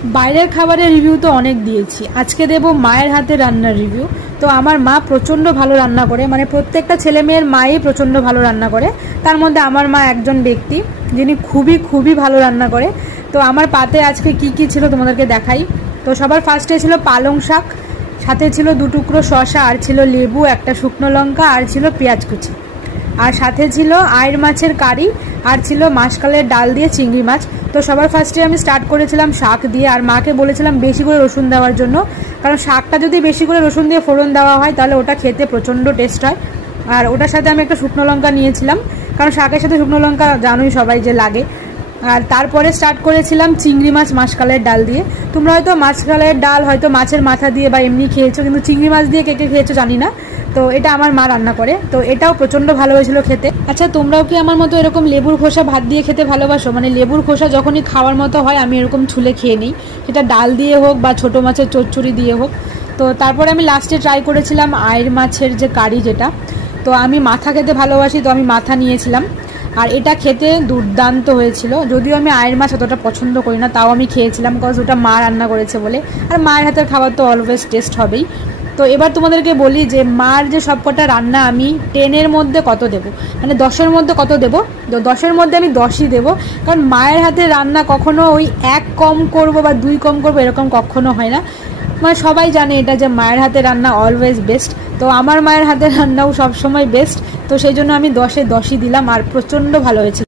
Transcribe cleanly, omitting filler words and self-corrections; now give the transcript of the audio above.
বাইরের খাবারের রিভিউ তো অনেক দিয়েছি, আজকে দেব মায়ের হাতে রান্নার রিভিউ। তো আমার মা প্রচণ্ড ভালো রান্না করে, মানে প্রত্যেকটা ছেলে মেয়ের মাই প্রচণ্ড ভালো রান্না করে, তার মধ্যে আমার মা একজন ব্যক্তি যিনি খুবই খুবই ভালো রান্না করে। তো আমার পাতে আজকে কি কি ছিল তোমাদেরকে দেখাই। তো সবার ফার্স্টে ছিল পালং শাক, সাথে ছিল 2 টুকরো শসা, আর ছিল লেবু, একটা শুকনো লঙ্কা, আর ছিল পেঁয়াজ কুচি, আর সাথে ছিল আইড় মাছের কারি, আর ছিল মাসকালের ডাল দিয়ে চিংড়ি মাছ। তো সবার ফার্স্টে আমি স্টার্ট করেছিলাম শাক দিয়ে, আর মাকে বলেছিলাম বেশি করে রসুন দেওয়ার জন্য, কারণ শাকটা যদি বেশি করে রসুন দিয়ে ফোড়ন দেওয়া হয় তাহলে ওটা খেতে প্রচণ্ড টেস্ট হয়। আর ওটার সাথে আমি একটা শুকনো লঙ্কা নিয়েছিলাম, কারণ শাকের সাথে শুকনো লঙ্কা জানোই সবাই যে লাগে। আর তারপরে স্টার্ট করেছিলাম চিংড়ি মাছ মাসকালের ডাল দিয়ে। তোমরা হয়তো মাসকালের ডাল হয়তো মাছের মাথা দিয়ে বা এমনি খেয়েছো, কিন্তু চিংড়ি মাছ দিয়ে কে কে খেয়েছো জানি না। তো এটা আমার মা রান্না করে, তো এটাও প্রচণ্ড ভালো হয়েছিল খেতে। আচ্ছা, তোমরাও কি আমার মতো এরকম লেবুর খোসা ভাত দিয়ে খেতে ভালোবাসো? মানে লেবুর খোসা যখনই খাওয়ার মতো হয় আমি এরকম ছুলে খেয়ে নিই, সেটা ডাল দিয়ে হোক বা ছোটো মাছের চচ্চড়ি দিয়ে হোক। তো তারপরে আমি লাস্টে ট্রাই করেছিলাম আইড় মাছের যে কারি যেটা। তো আমি মাথা খেতে ভালোবাসি, তো আমি মাথা নিয়েছিলাম, আর এটা খেতে দুর্দান্ত হয়েছিল। যদিও আমি আইড় মাছ অতটা পছন্দ করি না, তাও আমি খেয়েছিলাম, বিকজ ওটা মা রান্না করেছে বলে, আর মায়ের হাতের খাবার তো অলওয়েজ টেস্ট হবেই। তো এবার তোমাদেরকে বলি যে মার যে সবকটা রান্না আমি 10-এর মধ্যে কত দেব, মানে 10-এর মধ্যে কত দেব। তো 10-এর মধ্যে আমি 10ই দেবো, কারণ মায়ের হাতে রান্না কখনো ওই 1 কম করব বা 2 কম করব এরকম কখনো হয় না। মানে সবাই জানে এটা যে মায়ের হাতে রান্না অলওয়েজ বেস্ট। তো আমার মায়ের হাতের রান্নাও সবসময় বেস্ট, তো সেই জন্য আমি 10-এ 10ই দিলাম, আর প্রচণ্ড ভালো হয়েছে।